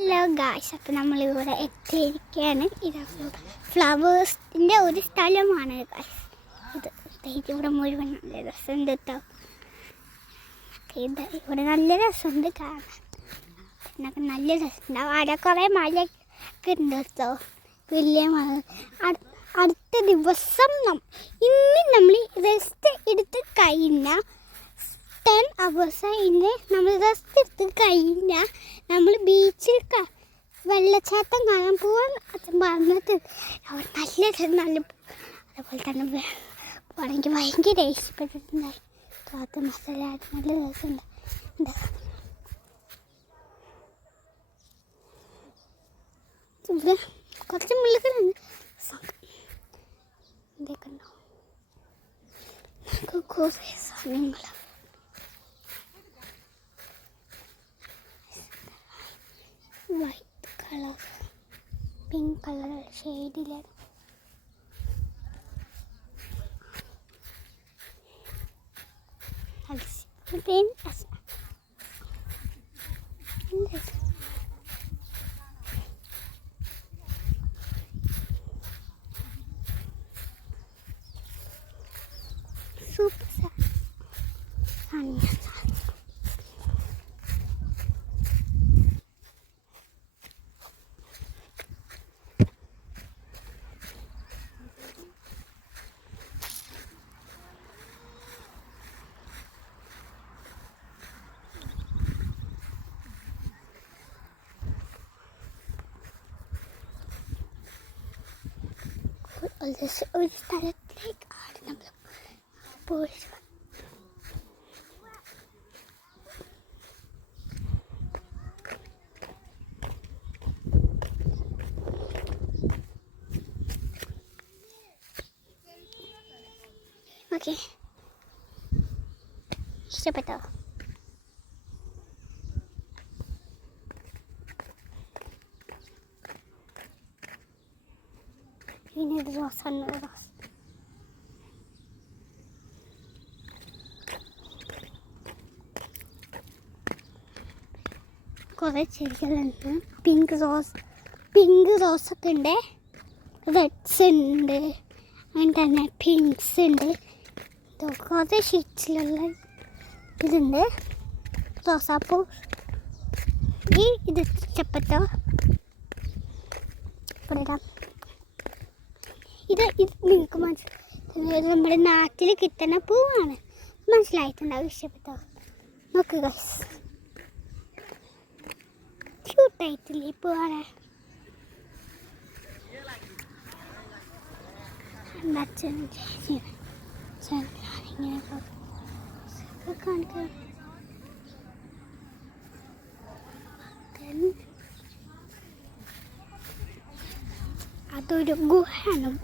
Hello guys അപ്പം നമ്മളിവിടെ എത്തിയിരിക്കുകയാണ്. ഇത് ഫ്ലവേഴ്സിന്റെ ഒരു സ്ഥലമാണ് ഗായ്സ് ഇത് ഇവിടെ മുഴുവൻ നല്ല രസമുണ്ട് കേട്ടോ ഇത് ഇവിടെ നല്ല രസമുണ്ട് കാണാൻ. പിന്നെ നല്ല രസമുണ്ടാവും. അവിടെ കുറേ മഴയൊക്കെ ഉണ്ട് കേട്ടോ വലിയ മഴ അടുത്ത ദിവസം ഇന്ന് നമ്മൾ റെസ്റ്റ് എടുത്ത് കഴിഞ്ഞാൽ ടെൻ അവേഴ്സ് നമ്മൾ റെസ്റ്റ് എടുത്ത് കഴിയില്ല നമ്മൾ ബീച്ചിൽ വെള്ളച്ചാട്ടം കാണാൻ പോവാൻ അത് പറഞ്ഞിട്ട് അവർ നല്ല നല്ല അതുപോലെ തന്നെ പോകണമെങ്കിൽ ഭയങ്കര ഇഷ്ടപ്പെട്ടിട്ടുണ്ടായി. തോത്ത മസാല നല്ല രസമുണ്ട്. എന്താ? കുറച്ച് മുള്ളുകളുണ്ട്. എന്തൊക്കെ ഉണ്ടോ? കുറേ സമയങ്ങളാണ് വൈറ്റ് കളർ പിങ്ക് കളർ ഷെയ്ഡിലാണ് super Olası o yüzden direkt ağrınamıyorum. Boğuşma. Okay. Step it out. ഒരു റോസാണ് റോസ് കുറേ ചെടികളുണ്ട് പിങ്ക് റോസ് പിങ്ക് റോസൊക്കെ ഉണ്ട് റെഡ്സ് ഉണ്ട് അങ്ങനെ തന്നെ പിങ്ക്സ് ഉണ്ട് കുറേ ഷീറ്റ്സിലുള്ള ഇതുണ്ട് റോസാപ്പൂ ഈ ഇത് ഇഷ്ടപ്പെട്ടോ ഇവിടെ ഇത് ഇത് നിങ്ങൾക്ക് മനസ്സിലായി നമ്മുടെ നാട്ടിൽ കിട്ടുന്ന പൂവാണ് മനസ്സിലായിട്ടുണ്ടാവും ഇഷ്ടപ്പെട്ടോ നോക്ക് ഗൈസ് ക്യൂട്ടായിട്ടില്ലേ ഈ പൂവാണ് എൻ്റെ അച്ഛനും ചേച്ചിയും അച്ഛൻ ഞാനിങ്ങനെ ഒക്കെ കാണിക്കാം tôi được gua hàng